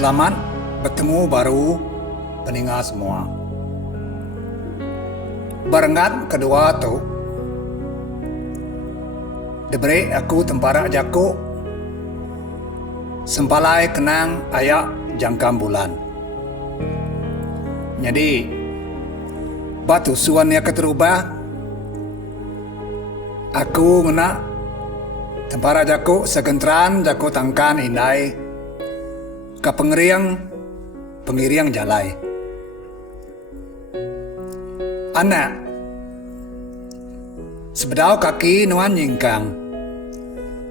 Selamat bertemu baru pendengar semua. Barengat kedua tu diberi aku tempara jaku sempalai kenang ayak jangkam bulan. Jadi batu suan yang keterubah aku ngena tempara jaku segentran jaku tangkan indai ke pengiriang jalai. Anak sebedau kaki nuan nyingkang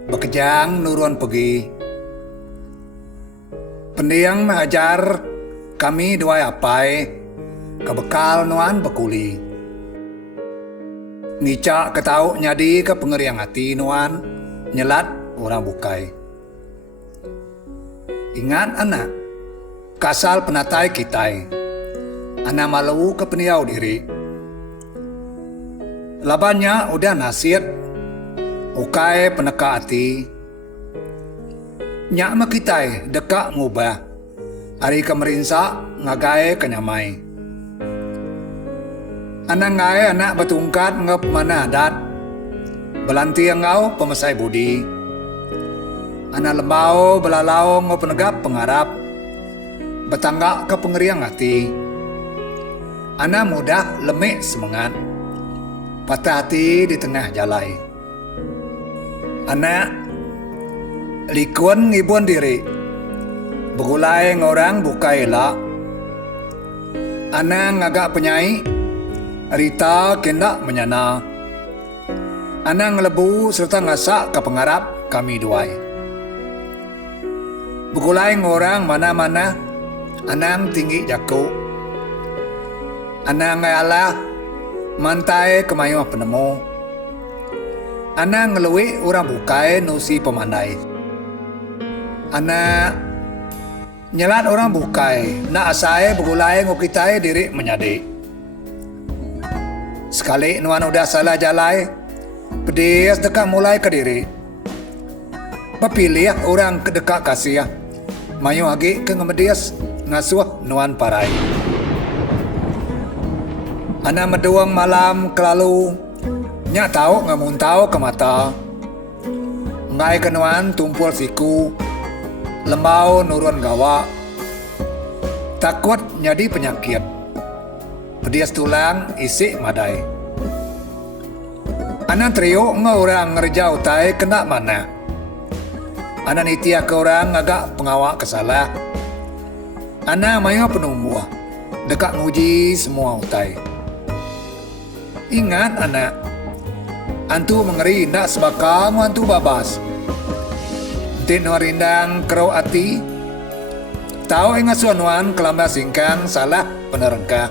bekejang nuruan pergi. Pendiang mengajar kami dua apai ke bekal nuan bekuli. Ngicak ketau nyadi ke pengeriang hati nuan nyelat orang bukai. Ingat anak, kasal penatai kitai. Anak malu ke peniau diri. Labannya udah nasihat, ukai peneka hati. Nyak makitai dekak ngubah. Hari kemerinsa ngagai kenyamai. Anak ngai anak betungkat ngep mana adat. Belanti engau pemesai budi. Anak lembau belalau ngau penegap pengharap. Betanggak ke pengeriang hati. Anak mudah lemik semangat. Patah hati di tengah jalai. Anak likuan ngibuan diri. Begulai ngorang bukai elak. Anak ngagak penyai. Rita kendak menyana. Anak ngelebu serta ngasak ke pengharap kami duai. Begulai ngorang mana-mana. Anak tinggi jaku. Anak ngayalah mantai kemayuh penemu. Anak ngelui orang bukai nusi pemandai. Anak nyelat orang bukai. Nak asai begulai ngukitai diri menyadi. Sekali nuan udah salah jalai. Pedis dekat mulai ke diri. Bepilih orang kedekat kasih. Mayu lagi ke ngemedias ngasuh nuan parai. Anak meduang malam kelalu. Nyak tahu ngamuntau ke mata. Ngai ke nuan tumpul siku. Lembau nurun gawa. Takut nyadi penyakit. Pedias tulang isi madai. Anak trio ngorang ngerja utai kena mana. Anak nitia ke orang agak pengawak kesalah. Anak mayu penumbuh. Dekat nguji semua utai. Ingat anak. Antu mengeri ndak sebakam antu babas. Entin nuarindang kerau hati. Tahu ingat suanuan kelamba singkang salah penerengkah.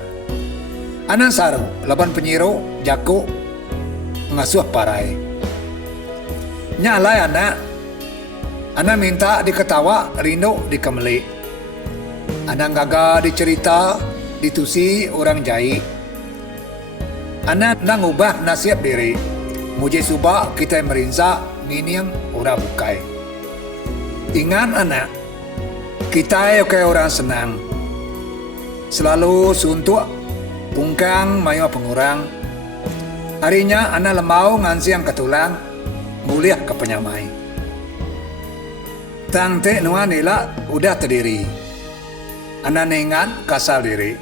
Anak saru laban penyiru jaku ngasuh parai. Nyalai anak. Anak minta diketawa rindu dikemeli. Anak gagal dicerita ditusi orang jahit. Anak nak ubah nasib diri. Muji subak kita merinsa nginiang orang bukai. Ingat anak. Kita oke orang senang. Selalu suntuk pungkang mayu pengurang. Harinya anak lemau ngansiang ketulang. Mulia ke penyamai. Tang te nuan ila udah terdiri. Anak ingat kasal diri.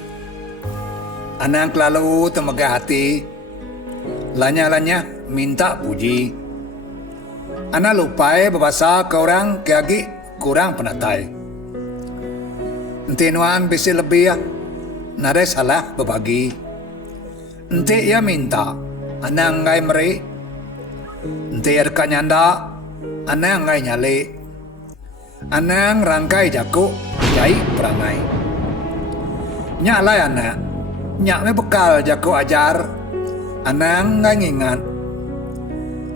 Anak lalu temegah hati. Lanya-lanya minta puji. Anak lupai berbahasa ke orang keagi kurang penatai. Enti nuan bisi lebih ya. Nada salah berbagi. Enti ia minta. Anak ngai meri. Enti ada nyanda. Anak ngai nyali. Anak rangkai jaku. Jahit perangai. Nyak lah anak. Nyak me bekal jaku ajar. Anak ngai ngingat.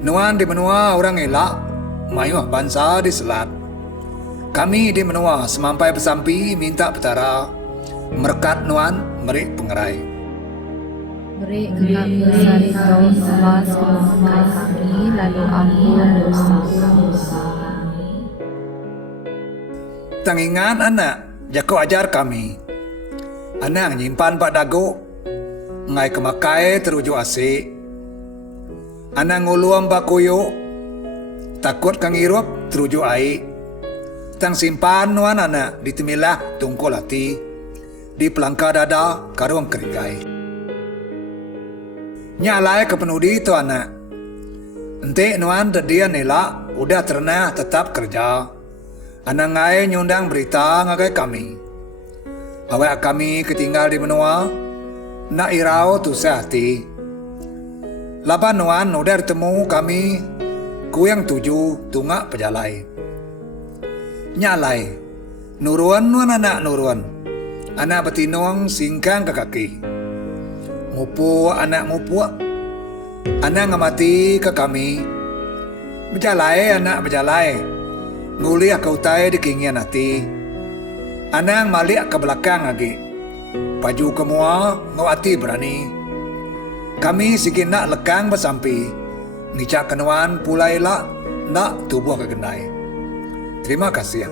Nuan di menua orang elak. Mayuh bangsa di selat. Kami di menua semampai pesampi minta petara. Merkat nuan merik pengerai. Beri genap besar kau sebas kemukai kami lalu ampun dosa. Tangingan anak, Jako ajar kami. Anang nyimpan pak dago. Ngai kemakai teruju asik. Anang nguluam pak kuyo. Takut kang irup teruju aik. Tang simpan nuan anak ditemilah tungkol hati. Di pelangka dada karuang kerigai. Nyalai kepenudi tu anak. Ente nuan dia nela udah terna tetap kerja. Anang ngai nyundang berita ngagai kami. Awak kami ketinggal di benua. Nak irau tu sehati. Lapan nuan udah bertemu kami. Ku yang 7 tungak pejalai. Nyalai. Nuruan nuan anak nuruan. Anak betinong singkang ke kaki. Mupu anak mupu. Anak ngamati ke kami. Berjalai anak berjalai. Nguliah ke utai di kingian hati. Anang malik ke belakang lagi. Paju ke mua ngawati berani. Kami sikit nak lekang bersampi. Ngicak kenuan pulai lah nak tubuh ke gendai. Terima kasih.